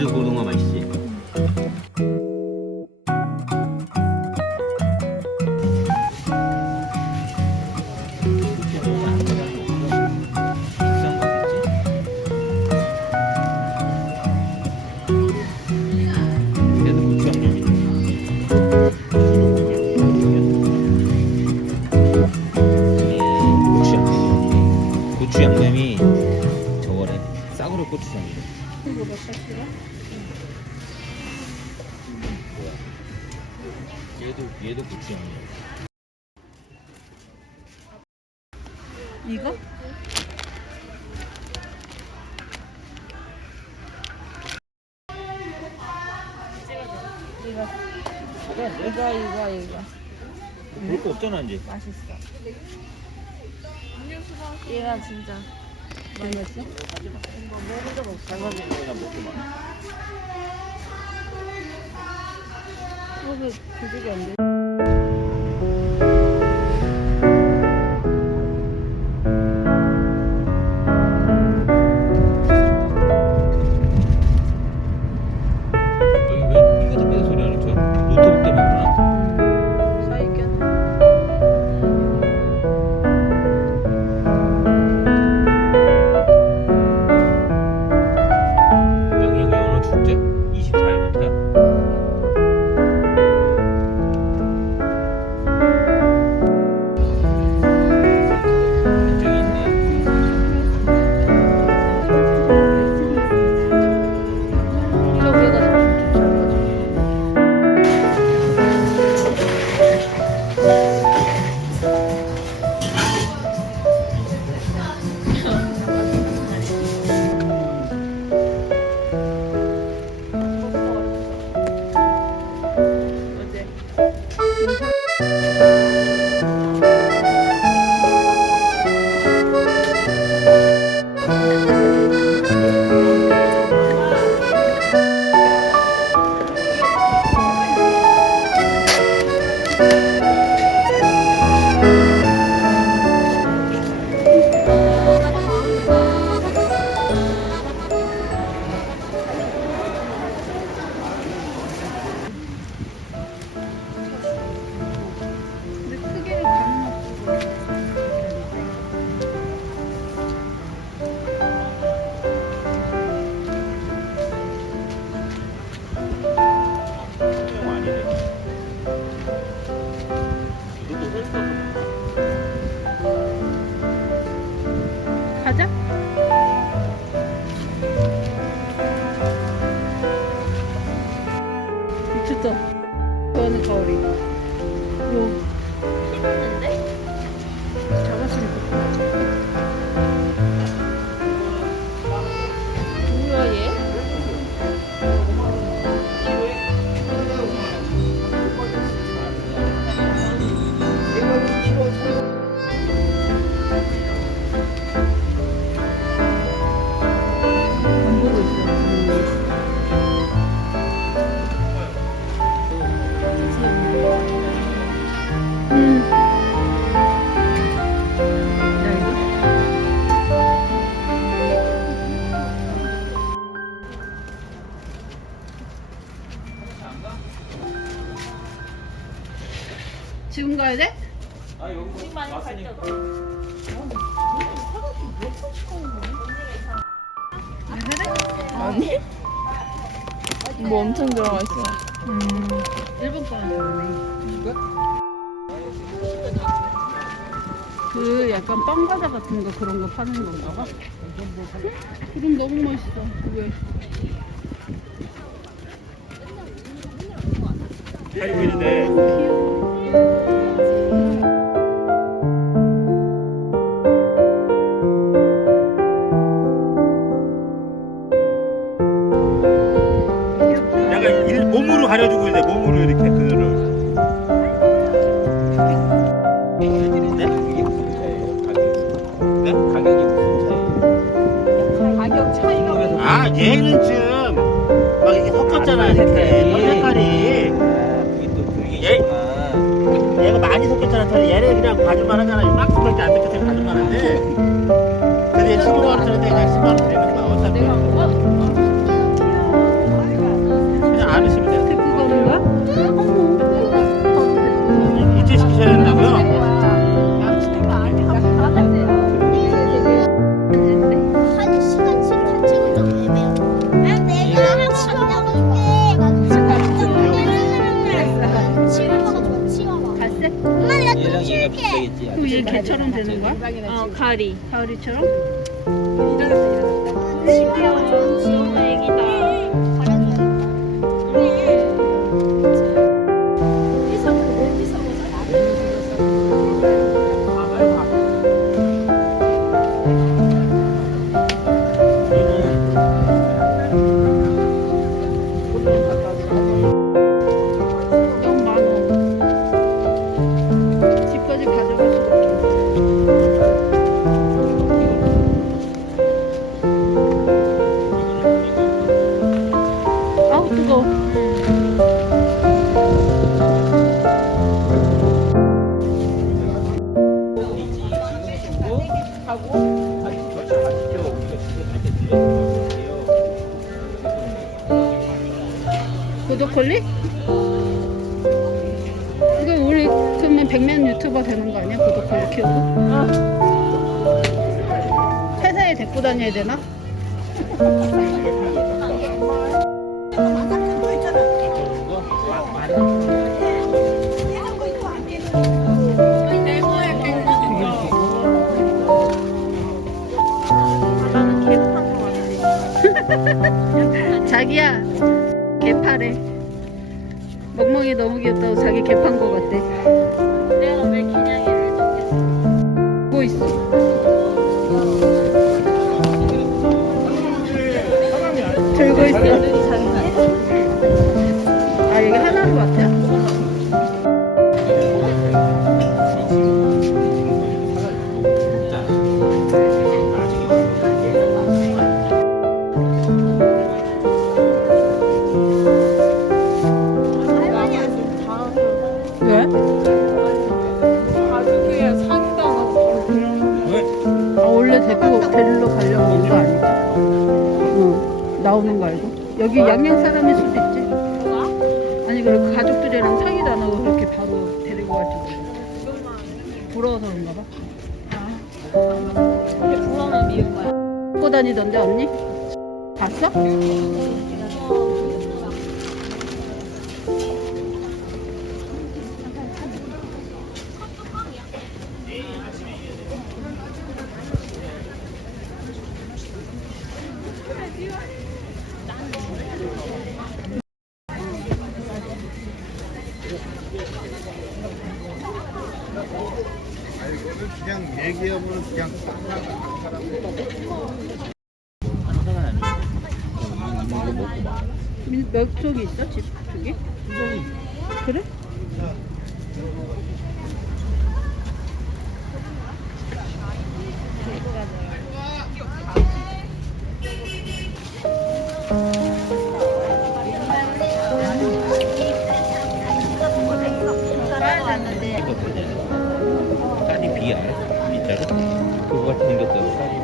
제주 고등어 맛있지? 고추 양념이 저거래. 싸구려 고추장이래. 이거 몇 살이야? 얘도 얘도 고추 양념. 이거? 이거 이거 이거 이거 볼거 없잖아 이제. 맛있어. 얘가 진짜 맛있지? 먹은 적 없어. 살가지나 먹지 마. 이거 조직이 안 돼. 뭐 엄청 들어가 있어. 음. 일본 거는 좋네. 그 약간 빵 과자 같은 거 그런 거 파는 건가 봐. 그럼 너무 맛있어. 왜? 잘 보이는데. 귀여워. 얘는 지금 막 이렇게 섞였잖아 이렇게. 털 색깔이 그게 또 그게. 얘가 많이 섞였잖아. 털 얘는 그냥 가줄만 하잖아. 깍두밖에 안 섞였으면 가줄만 한데 근데 15만 원짜리인데 그냥 10만 원 되는 거야 어차피 내가 뭐가? 비 싸겠지. 그럼 이게 개처럼 되는 거야? 어 가리. 가을이처럼? 귀여워. 지금 애기다. 고도콜리? 이거 우리 그러면 백면 유튜버 되는 거 아니야? 고도콜리 키우고? 회사에 데리고 다녀야 되나? 멍멍이 너무 귀엽다고 자기 개판 거 같대 내가 왜 기냥이를 줬겠어? 뭐 있어 들고 있어 나오는 거 알고? 여기 양양 사람일 수도 있지 아니 그래 가족들이랑 상의도 안 하고 그렇게 바로 데리고 가지고 부러워서 그런가 봐 근데 부러우면 미운 거야. 갖고 다니던데 언니? 봤어? 이거 먹고 봐. 민- 몇 쪽이 있어? 집 쪽이? 그래? 이거 보자. 쌀이 비야. 진짜로? 그거 같이 생겼다고 쌀이.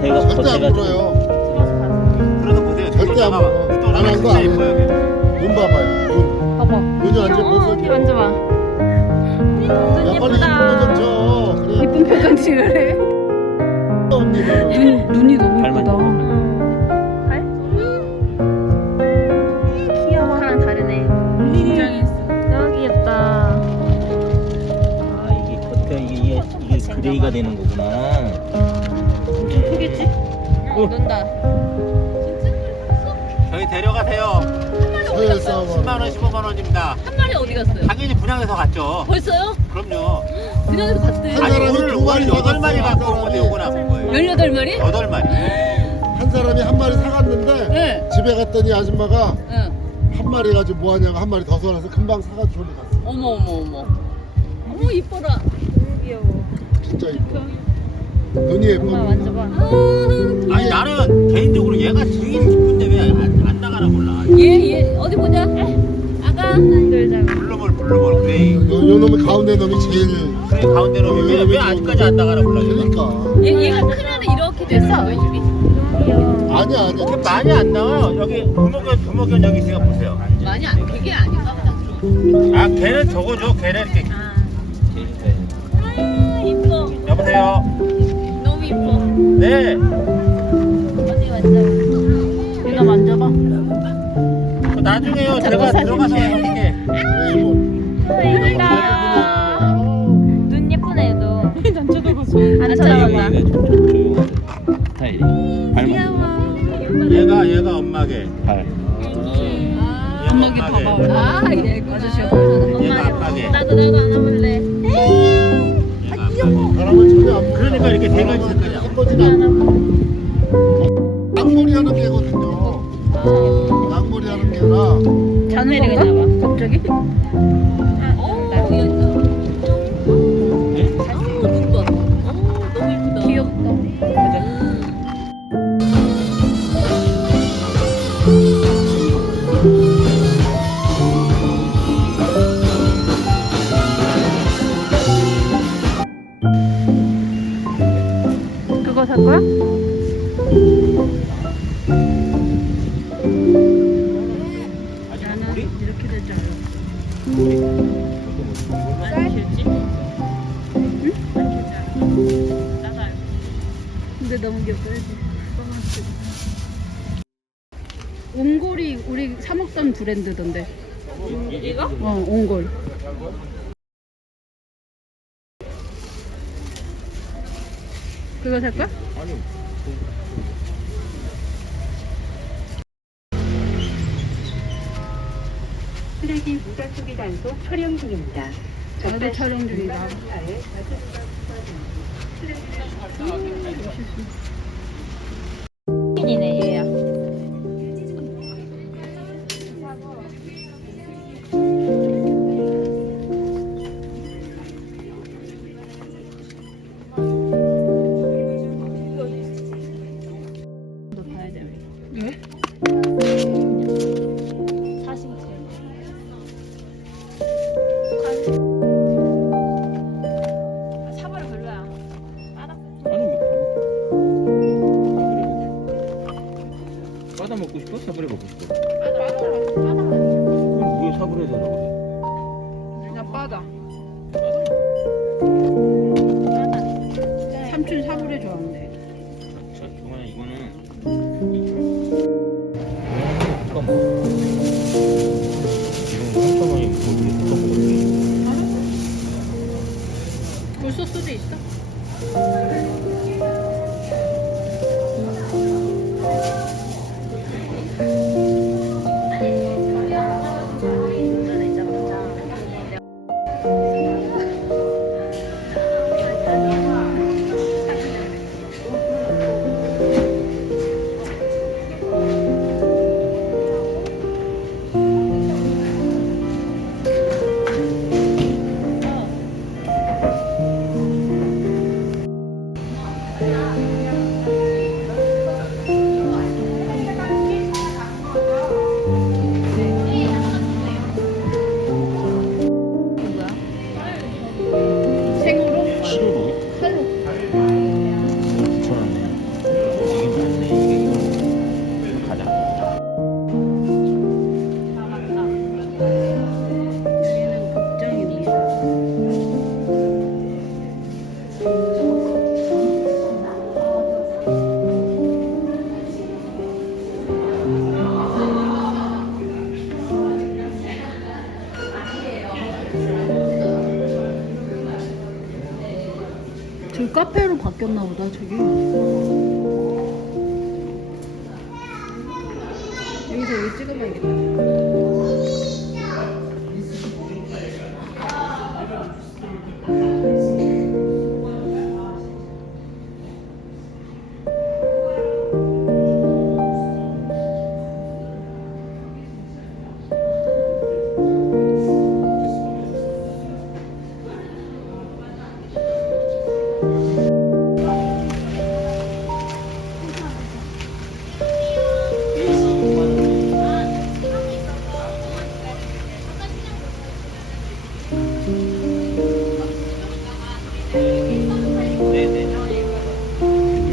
절대 안 겉에가 좀 물어요. 들어서 보세요. 절대 안 진짜 아니에요. 예뻐요. 걔. 눈 봐봐요. 눈. 봐봐 눈이 완전 보석이야. 만져봐. 야 빨리 이쁜 표정 쳐. 그래. 이쁜 표정씩을 해 언니는. 눈, 눈이 너무 발만 예쁘다 발? 귀여워. 카랑 다르네. 긴장했어. 너무 귀엽다. 아 이게 겉에 이게 이게 그레이가 되는 거구나. 크겠지? 어. 논다. 저희 데려가세요. 서열 싸움. 10만 원, 15만 원입니다. 한 마리 어디 갔어요? 당연히 분양해서 갔죠. 벌써요? 그럼요. 그냥에서 갔대. 한 아니 사람이 오늘 두 마리 오늘 여덟 마리 사갔어요, 갖고 온 건데 요거 나온 거예요. 18마리? 여덟 마리. 한 사람이 한 마리 사갔는데 네. 집에 갔더니 아줌마가 응. 한 마리 가지고 뭐 하냐고 한 마리 더 사와서 금방 사가지고 저리 갔어. 어머 어머 어머. 어머 이뻐라. 귀여워. 진짜 이뻐. 눈이 예뻐. 엄마 만져봐. 아니 나는 개인적으로 얘가 제일 이쁜데 왜안 안 나가나 몰라. 얘 얘 어디 보자. 아가. 놀자. 블루물 블루물 그레이. 요, 요 놈의 가운데 놈이 제일 그래 가운데 놈이 왜, 왜 아직까지 안 나가나 몰라. 그러니까 얘 얘가 크면은 이렇게 됐어 입이. 아니야 아니야 이렇게 많이 안 나와요. 여기 두목견 두목견 여기 있으니까 보세요. 많이 안 그게 아닌가 보다. 아 걔는 저거죠. 걔는 이렇게 아. 아 이뻐. 여보세요. 네. 어디 만져. 얘가 만져봐 그 나중에요. 제가 사진 들어가서. 해볼게. 레이몬 예쁘다. 눈 예쁘네 도난 쳐다봤어 안 쳐다봐. 얘가 좀 조용한 스타일이. 발만. 얘가 얘가 엄마게. 발. 얘가 엄마게 봐봐 엄마게. 아 얘가. 얘가 아빠게. 나도 나도 안아볼래. 얘가 아빠게. 전혀 안 불어. 그러니까 이렇게 네 가지 색깔이 안 예뻐지는 않고 양머리 하는 개거든요 어. 양머리 하는 개라 자는 건가? 갑자기? 근데 너무 귀엽다? 까만색. 옹골이 우리 사 먹던 브랜드던데 이거? 어 옹골 그거 살 거야? 쓰레기 무단 투기 단속 촬영 중입니다. 나도 촬영 중이다 이네 여기서 여기 찍어봐야겠다.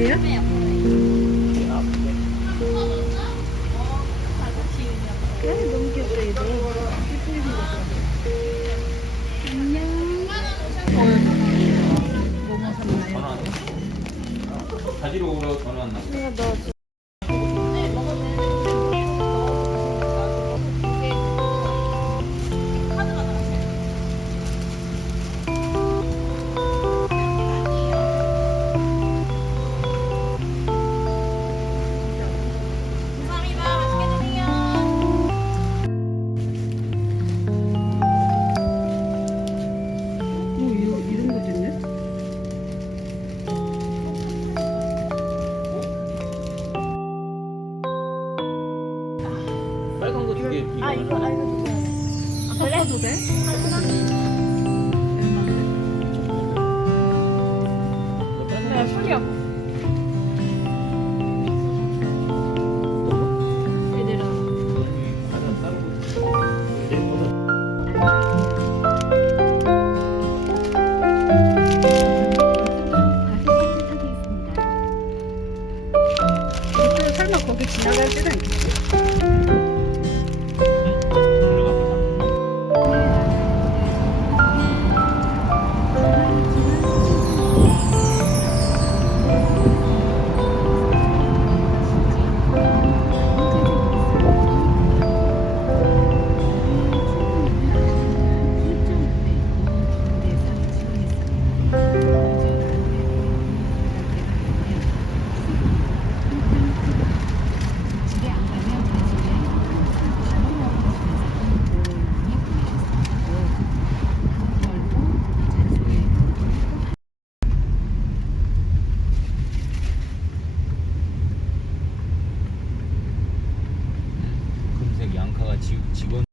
얘야? 아, 너무 귀엽다 얘도. 예쁘게 생겼어. 안녕. 뭐뭐 샀나요? 가지러 오라고 전화 왔나? 오, 금색 양카가 지, 직원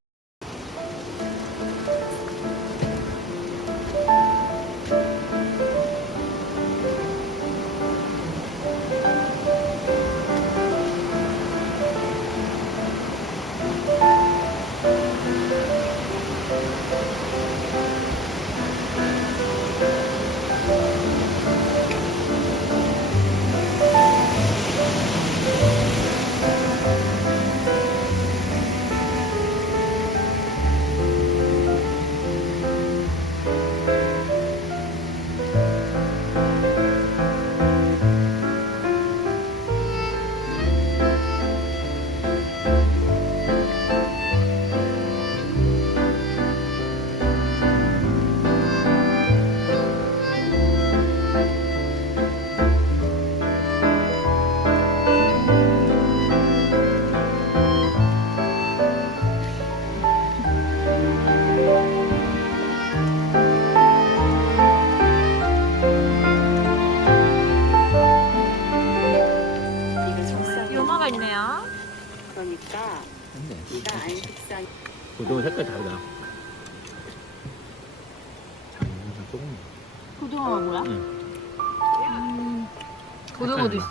고등어도 있어?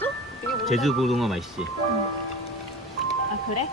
제주 고등어 맛있지? 아 그래?